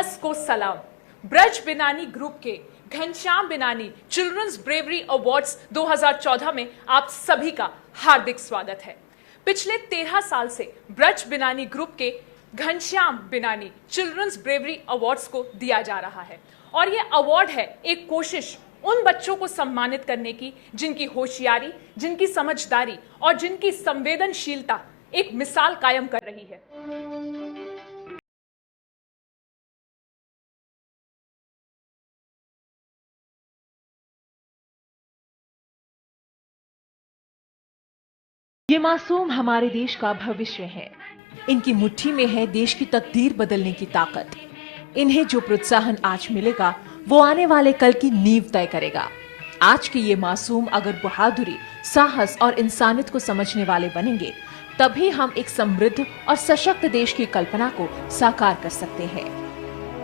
साहस को सलाम। ब्रज बिनानी ग्रुप के घनश्याम बिनानी चिल्ड्रंस ब्रेवरी अवार्ड्स 2014 में आप सभी का हार्दिक स्वागत है। पिछले 13 साल से ब्रज बिनानी ग्रुप के घनश्याम बिनानी चिल्ड्रंस ब्रेवरी अवार्ड्स को दिया जा रहा है और ये अवार्ड है एक कोशिश उन बच्चों को सम्मानित करने की जिनकी होशियारी, जिनकी समझदारी और जिनकी संवेदनशीलता एक मिसाल कायम कर रही है। ये मासूम हमारे देश का भविष्य है। इनकी मुट्ठी में है देश की तकदीर बदलने की ताकत। इन्हें जो प्रोत्साहन आज मिलेगा वो आने वाले कल की नींव तय करेगा। आज के ये मासूम अगर बहादुरी, साहस और इंसानियत को समझने वाले बनेंगे तभी हम एक समृद्ध और सशक्त देश की कल्पना को साकार कर सकते हैं।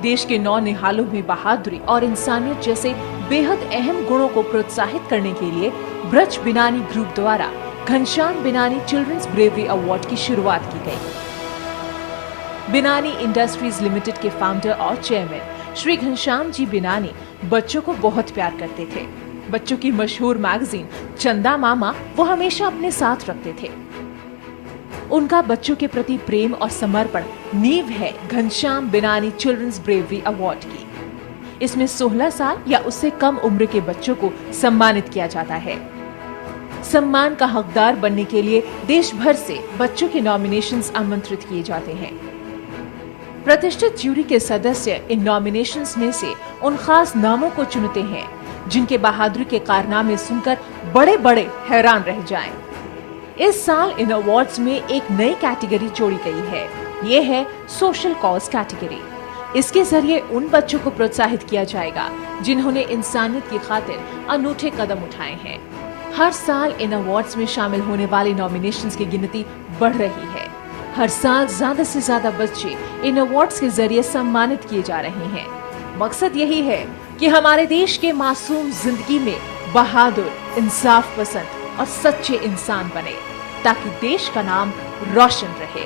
देश के नौनिहालों में बहादुरी और इंसानियत जैसे बेहद अहम गुणों को प्रोत्साहित करने के लिए ब्रज बिनानी ग्रुप द्वारा घनश्याम बिनानी चिल्ड्रंस ब्रेवरी अवार्ड की शुरुआत की गई। बिनानी इंडस्ट्रीज लिमिटेड के फाउंडर और चेयरमैन श्री घनश्याम जी बिनानी बच्चों को बहुत प्यार करते थे। बच्चों की मशहूर मैगजीन चंदा मामा वो हमेशा अपने साथ रखते थे। उनका बच्चों के प्रति प्रेम और समर्पण नींव है घनश्याम बिनानी चिल्ड्रंस ब्रेवरी अवार्ड की। इसमें 16 साल या उससे कम उम्र के बच्चों को सम्मानित किया जाता है। सम्मान का हकदार बनने के लिए देश भर से बच्चों के नॉमिनेशंस आमंत्रित किए जाते हैं। प्रतिष्ठित ज्यूरी के सदस्य इन नॉमिनेशंस में से उन खास नामों को चुनते हैं जिनके बहादुरी के कारनामे सुनकर बड़े बड़े हैरान रह जाएं। इस साल इन अवार्ड्स में एक नई कैटेगरी जोड़ी गई है। ये है सोशल कॉज कैटेगरी। इसके जरिए उन बच्चों को प्रोत्साहित किया जाएगा जिन्होंने इंसानियत की खातिर अनूठे कदम उठाए हैं। हर साल इन अवार्ड्स में शामिल होने वाले नॉमिनेशंस की गिनती बढ़ रही है। हर साल ज्यादा से ज्यादा बच्चे इन अवार्ड्स के जरिए सम्मानित किए जा रहे हैं। मकसद यही है कि हमारे देश के मासूम जिंदगी में बहादुर, इंसाफ पसंद और सच्चे इंसान बने ताकि देश का नाम रोशन रहे।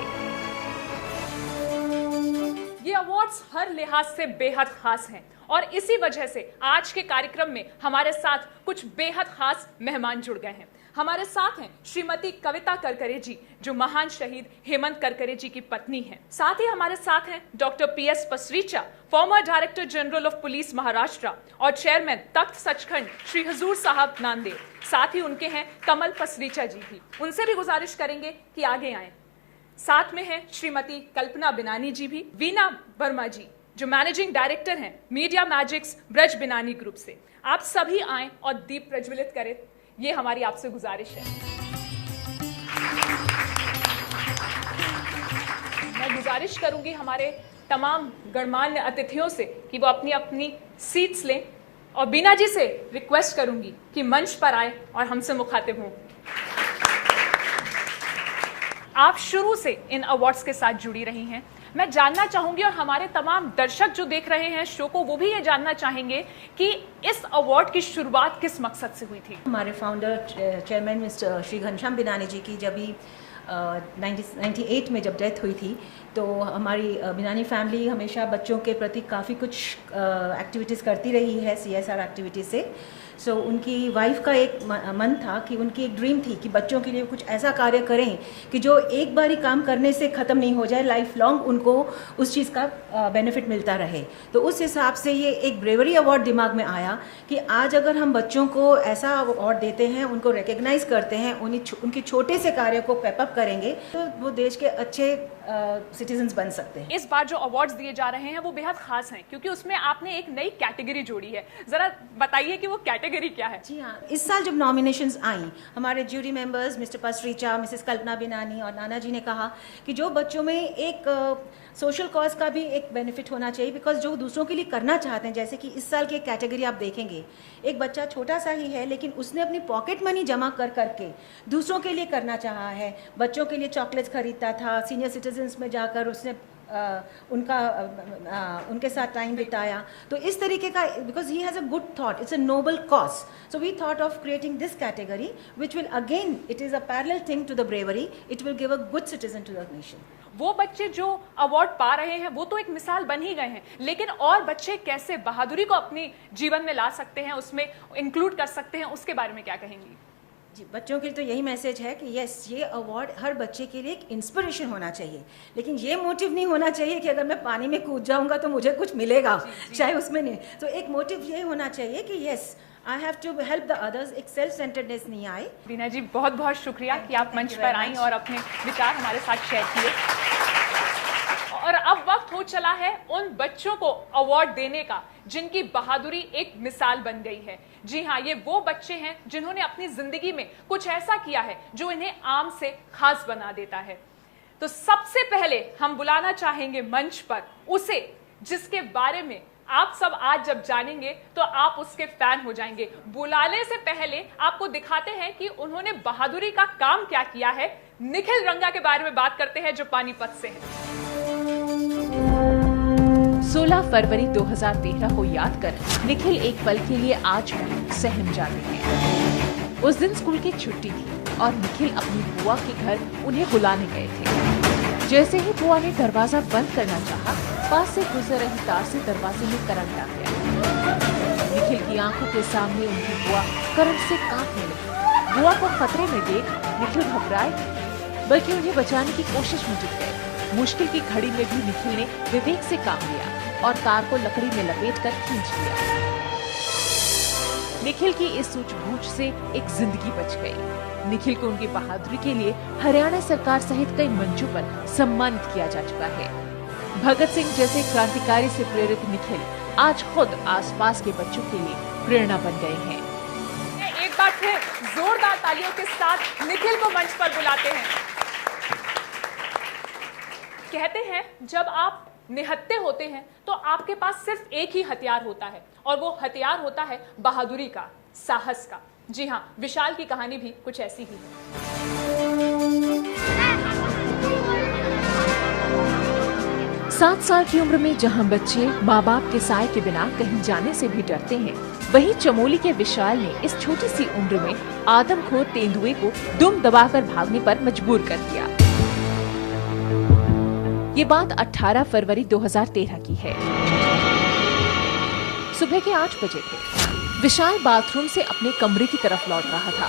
ये अवार्ड्स हर लिहाज से बेहद खास हैं और इसी वजह से आज के कार्यक्रम में हमारे साथ कुछ बेहद खास मेहमान जुड़ गए हैं। हमारे साथ हैं श्रीमती कविता करकरे जी जो महान शहीद हेमंत करकरे जी की पत्नी हैं। साथ ही हमारे साथ हैं doctor PS Pasricha, farmer director general of police Maharashtra और चेयरमैन तख्त सचखंड श्री हजूर साहब नांदेड़। साथ ही उनके हैं कमल पसरीचा जी भी। उनसे भी गुजारिश करेंगे कि आगे आए। साथ में हैं श्रीमती कल्पना बिनानी जी भी, वीना वर्मा जी जो मैनेजिंग डायरेक्टर हैं मीडिया मैजिक्स ब्रज बिनानी ग्रुप से। आप सभी आए और दीप प्रज्वलित करें, ये हमारी आपसे गुजारिश है। मैं गुजारिश करूंगी हमारे तमाम गणमान्य अतिथियों से कि वो अपनी अपनी सीट्स लें और बीना जी से रिक्वेस्ट करूंगी कि मंच पर आए और हमसे मुखातिब हों। आप शुरू से इन अवार्ड्स के साथ जुड़ी रही हैं। मैं जानना चाहूंगी और हमारे तमाम दर्शक जो देख रहे हैं शो को वो भी ये जानना चाहेंगे कि इस अवार्ड की शुरुआत किस मकसद से हुई थी। हमारे founder chairman mister Shri Ghanshyam Binani ji की जब ही 1998 में जब डेथ हुई थी तो हमारी बिनानी फैमिली हमेशा बच्चों के प्रति काफ़ी कुछ एक्टिविटीज़ करती रही है, CSR एक्टिविटीज़ से। सो उनकी वाइफ का एक मन था कि उनकी एक ड्रीम थी कि बच्चों के लिए कुछ ऐसा कार्य करें कि जो एक बार ही काम करने से ख़त्म नहीं हो जाए, लाइफ लॉन्ग उनको उस चीज़ का बेनिफिट मिलता रहे। तो उस हिसाब से ये एक ब्रेवरी अवार्ड दिमाग में आया कि आज अगर हम बच्चों को ऐसा अवार्ड देते हैं, उनको रिकग्नाइज करते हैं, उनके छोटे से कार्य को पेपअप करेंगे तो वो देश के अच्छे सिटीजन्स बन सकते हैं। इस बार जो अवार्ड्स दिए जा रहे हैं वो बेहद खास हैं क्योंकि उसमें आपने एक नई कैटेगरी जोड़ी है। जरा बताइए कि वो कैटेगरी क्या है। जी हाँ, इस साल जब नॉमिनेशंस आई, हमारे jury members mister Pasricha, Mrs Kalpana Binani और नाना जी ने कहा कि जो बच्चों में एक सोशल कॉज का भी एक बेनिफिट होना चाहिए, बिकॉज जो दूसरों के लिए करना चाहते हैं, जैसे कि इस साल की एक कैटेगरी आप देखेंगे, एक बच्चा छोटा सा ही है लेकिन उसने अपनी पॉकेट मनी जमा कर करके दूसरों के लिए करना चाहा है। बच्चों के लिए चॉकलेट्स खरीदता था, सीनियर सिटीजन्स में जाकर उसने उनके साथ टाइम बिताया। तो इस तरीके का, because he has a good thought, it's a noble cause, so we thought of creating this category which will again, it is a parallel thing to the bravery, it will give a good citizen to the nation. वो बच्चे जो award पा रहे हैं वो तो एक मिसाल बन ही गए हैं, लेकिन और बच्चे कैसे बहादुरी को अपने जीवन में ला सकते हैं, उसमें इंक्लूड कर सकते हैं, उसके बारे में क्या कहेंगी? जी, बच्चों के लिए तो यही मैसेज है कि यस, ये अवार्ड हर बच्चे के लिए एक इंस्पिरेशन होना चाहिए, लेकिन ये मोटिव नहीं होना चाहिए कि अगर मैं पानी में कूद जाऊंगा तो मुझे कुछ मिलेगा, चाहे उसमें नहीं। तो एक मोटिव ये होना चाहिए कि yes, I have to help the others, एक सेल्फ सेंटर्डनेस नहीं आए। बीना जी, बहुत बहुत शुक्रिया कि आप मंच पर आई और अपने विचार हमारे साथ शेयर किए। और अब वक्त हो चला है उन बच्चों को अवार्ड देने का जिनकी बहादुरी एक मिसाल बन गई है। जी हाँ, ये वो बच्चे हैं जिन्होंने अपनी जिंदगी में कुछ ऐसा किया है जो इन्हें आम से खास बना देता है। तो सबसे पहले हम बुलाना चाहेंगे मंच पर उसे जिसके बारे में आप सब आज जब जानेंगे तो आप उसके फैन हो जाएंगे। बुलाने से पहले आपको दिखाते हैं कि उन्होंने बहादुरी का काम क्या किया है। निखिल रंगा के बारे में बात करते हैं जो पानीपत से है। 16 फरवरी 2013 को याद कर निखिल एक पल के लिए आज भी सहम जाते हैं। उस दिन स्कूल की छुट्टी थी और निखिल अपनी बुआ के घर उन्हें बुलाने गए थे। जैसे ही बुआ ने दरवाजा बंद करना चाहा, पास से गुजर रही तार से दरवाजे में करंट आ गया। निखिल की आंखों के सामने उनकी बुआ करंट से कांपने लगी। बुआ को खतरे में देख निखिल घबराए, बल्कि उन्हें बचाने की कोशिश में जुट गए। मुश्किल की घड़ी में भी निखिल ने विवेक से काम लिया और तार को लकड़ी में लपेटकर खींच लिया। निखिल की इस सूझबूझ से एक जिंदगी बच गई। निखिल को उनकी बहादुरी के लिए हरियाणा सरकार सहित कई मंचों पर सम्मानित किया जा चुका है। भगत सिंह जैसे क्रांतिकारी से प्रेरित निखिल आज खुद आसपास के बच्चों के लिए प्रेरणा बन गए हैं। एक बार फिर जोरदार तालियों के साथ निखिल को मंच पर बुलाते हैं। कहते हैं जब आप निहत्थे होते हैं तो आपके पास सिर्फ एक ही हथियार होता है और वो हथियार होता है बहादुरी का, साहस का। जी हाँ, विशाल की कहानी भी कुछ ऐसी ही है। 7 साल की उम्र में जहां बच्चे माँ बाप के साय के बिना कहीं जाने से भी डरते हैं, वहीं चमोली के विशाल ने इस छोटी सी उम्र में आदमखोर तेंदुए को दुम दबाकर भागने पर मजबूर कर दिया। ये बात 18 फरवरी 2013 की है। सुबह के 8 बजे थे। विशाल बाथरूम से अपने कमरे की तरफ लौट रहा था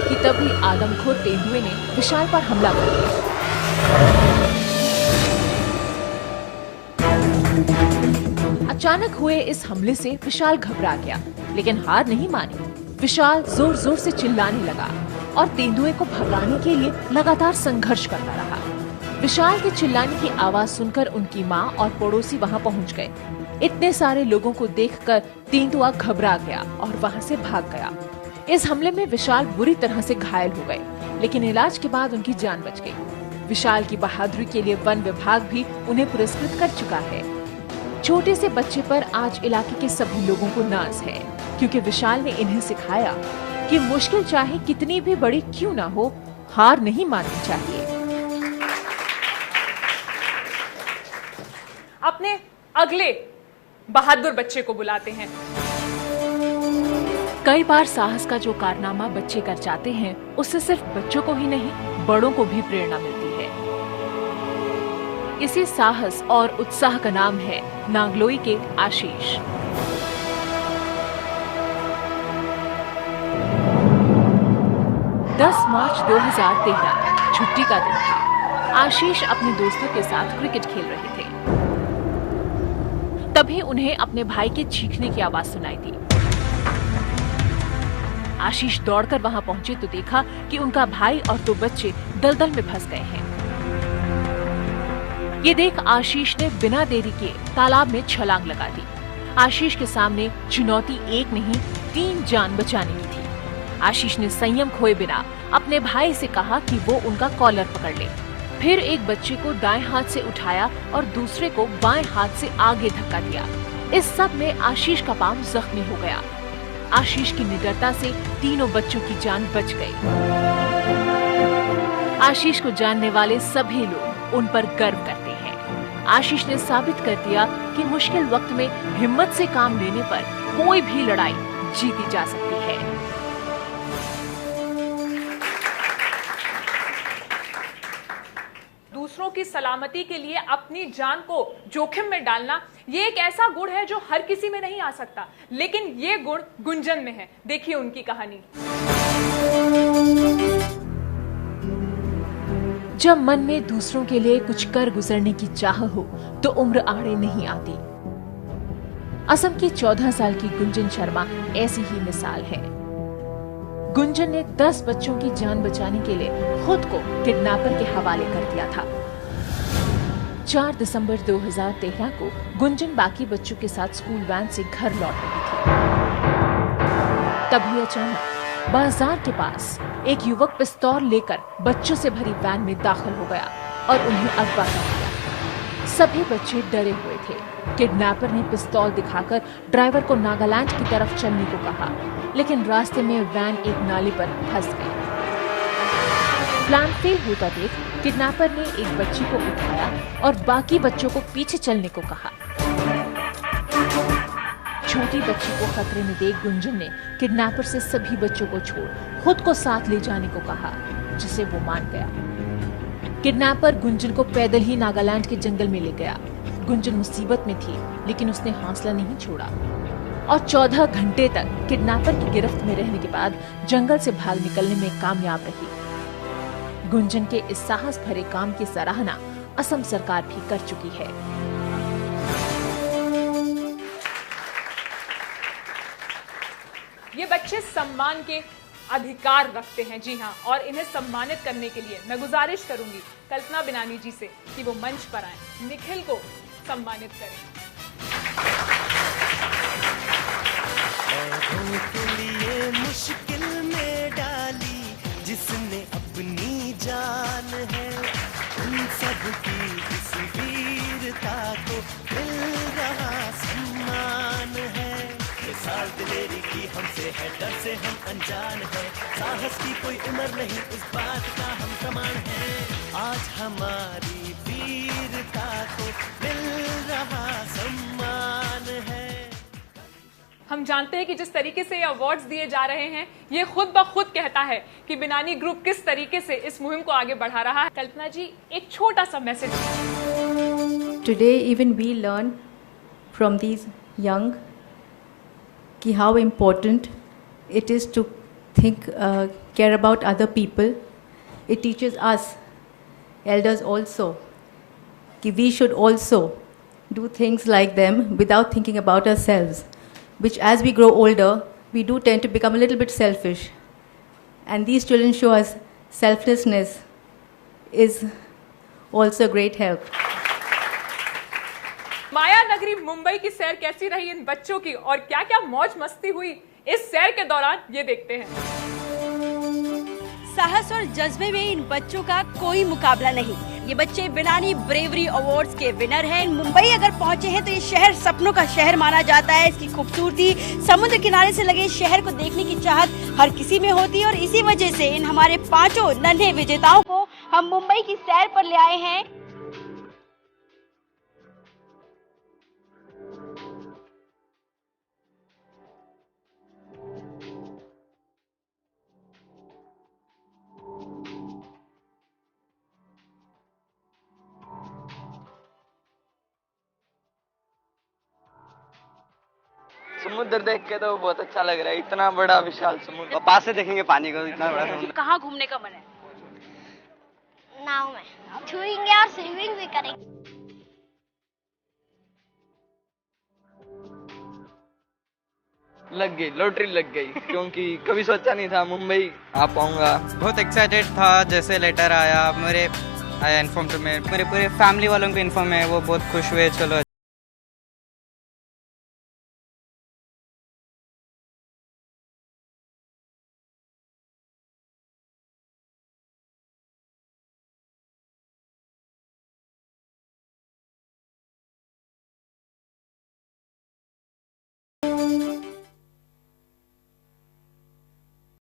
कि तभी आदमखोर तेंदुए ने विशाल पर हमला कर दिया। अचानक हुए इस हमले से विशाल घबरा गया, लेकिन हार नहीं मानी। विशाल जोर जोर से चिल्लाने लगा और तेंदुए को भगाने के लिए लगातार संघर्ष करता रहा। विशाल के चिल्लाने की आवाज सुनकर उनकी माँ और पड़ोसी वहाँ पहुँच गए। इतने सारे लोगों को देखकर तेंदुआ घबरा गया और वहाँ से भाग गया। इस हमले में विशाल बुरी तरह से घायल हो गए, लेकिन इलाज के बाद उनकी जान बच गई। विशाल की बहादुरी के लिए वन विभाग भी उन्हें पुरस्कृत कर चुका है। छोटे से बच्चे पर आज इलाके के सभी लोगों को नाज है, क्योंकि विशाल ने इन्हें सिखाया कि मुश्किल चाहे कितनी भी बड़ी क्यों ना हो, हार नहीं माननी चाहिए। अपने अगले बहादुर बच्चे को बुलाते हैं। कई बार साहस का जो कारनामा बच्चे कर जाते हैं, उससे सिर्फ बच्चों को ही नहीं, बड़ों को भी प्रेरणा मिलती है। इसी साहस और उत्साह का नाम है नागलोई के आशीष। मार्च 2013 छुट्टी का दिन था। आशीष अपने दोस्तों के साथ क्रिकेट खेल रहे थे। तभी उन्हें अपने भाई के चीखने की आवाज सुनाई दी। आशीष दौड़कर वहां पहुंचे तो देखा कि उनका भाई और 2 बच्चे दलदल में फंस गए हैं। ये देख आशीष ने बिना देरी के तालाब में छलांग लगा दी। आशीष के सामने चुनौती एक नहीं 3 जान बचाने की थी। आशीष ने संयम खोए बिना अपने भाई से कहा कि वो उनका कॉलर पकड़ ले। फिर एक बच्चे को दाएं हाथ से उठाया और दूसरे को बाएं हाथ से आगे धक्का दिया। इस सब में आशीष का पांव जख्मी हो गया। आशीष की निडरता से तीनों बच्चों की जान बच गई। आशीष को जानने वाले सभी लोग उन पर गर्व करते हैं। आशीष ने साबित कर दिया कि मुश्किल वक्त में हिम्मत से काम लेने पर कोई भी लड़ाई जीती जा सकती है। दूसरों की सलामती के लिए अपनी जान को जोखिम में डालना, ये एक ऐसा गुण है जो हर किसी में नहीं आ सकता, लेकिन ये गुण गुंजन में है। देखिए उनकी कहानी। जब मन में दूसरों के लिए कुछ कर गुजरने की चाह हो तो उम्र आड़े नहीं आती। असम की 14 साल की गुंजन शर्मा ऐसी ही मिसाल है। गुंजन ने 10 बच्चों की जान बचाने के लिए खुद को किडनैपर के हवाले कर दिया था। 4 दिसंबर 2013 को गुंजन बाकी बच्चों के साथ स्कूल वैन से घर लौट रही थी। तभी अचानक बाजार के पास एक युवक पिस्तौल लेकर बच्चों से भरी वैन में दाखिल हो गया और उन्हें अगवा कर लिया। सभी बच्चे डरे हुए थे। किडनैपर ने पिस्तौल दिखाकर ड्राइवर को नागालैंड की तरफ चलने को कहा, लेकिन रास्ते में वैन एक नाले पर फंस गई। प्लान फेल होता देख किडनैपर ने एक बच्ची को उठाया और बाकी बच्चों को पीछे चलने को कहा। छोटी बच्ची को खतरे में देख गुंजन ने किडनैपर से सभी बच्चों को छोड़ खुद को साथ ले जाने को कहा, जिसे वो मान गया। किडनैपर गुंजन को पैदल ही नागालैंड के जंगल में ले गया। गुंजन मुसीबत में थी, लेकिन उसने हौसला नहीं छोड़ा और 14 घंटे तक किडनैपर की गिरफ्त में रहने के बाद जंगल से भाग निकलने में कामयाब रही। गुंजन के इस साहस भरे काम की सराहना असम सरकार भी कर चुकी है। ये बच्चे सम्मान के अधिकार रखते हैं, जी हाँ, और इन्हें सम्मानित करने के लिए मैं गुजारिश करूंगी कल्पना बिनानी जी से कि वो मंच पर आए, निखिल को सम्मानित करें। औरों के लिए मुश्किल में डाली जिसने अपनी जान है, उन सब की इस वीरता को मिल रहा सम्मान है। मिसाल दिलेरी की हमसे है, डर से हम अनजान है, साहस की कोई उम्र नहीं, इस बात का हम प्रमाण है। आज हमारी वीरता को मिल रहा सम्मान है। हम जानते हैं कि जिस तरीके से ये अवार्ड्स दिए जा रहे हैं, ये खुद ब खुद कहता है कि बिनानी ग्रुप किस तरीके से इस मुहिम को आगे बढ़ा रहा है। कल्पना जी, एक छोटा सा message. Today even we learn from these young कि how important it is to think, care about other people. It teaches us, elders also, कि we should also do things like them without thinking about ourselves, which as we grow older, we do tend to become a little bit selfish. And these children show us selflessness is also a great help. माया नगरी मुंबई की सैर कैसी रही इन बच्चों की, और क्या क्या मौज मस्ती हुई इस सैर के दौरान, ये देखते हैं। साहस और जज्बे में इन बच्चों का कोई मुकाबला नहीं। ये बच्चे बिनानी ब्रेवरी अवार्ड्स के विनर हैं। मुंबई अगर पहुंचे हैं तो ये शहर सपनों का शहर माना जाता है। इसकी खूबसूरती, समुद्र किनारे से लगे शहर को देखने की चाहत हर किसी में होती है और इसी वजह से इन हमारे 5 नन्हे विजेताओं को हम मुंबई की सैर पर ले आए हैं। समुद्र देख के तो बहुत अच्छा लग रहा है, इतना बड़ा विशाल समुद्र, पास से देखेंगे पानी को, इतना बड़ा समुद्र। कहाँ घूमने का मन है? नाव में छुएंगे और स्विमिंग भी करेंगे। लग गई, लॉटरी लग गई, क्योंकि कभी सोचा नहीं था मुंबई आ पाऊंगा। बहुत एक्साइटेड था जैसे लेटर आया, मेरे आया इन्फॉर्म टू मेरे पूरे फैमिली वालों को इन्फॉर्म है, वो बहुत खुश हुए। चलो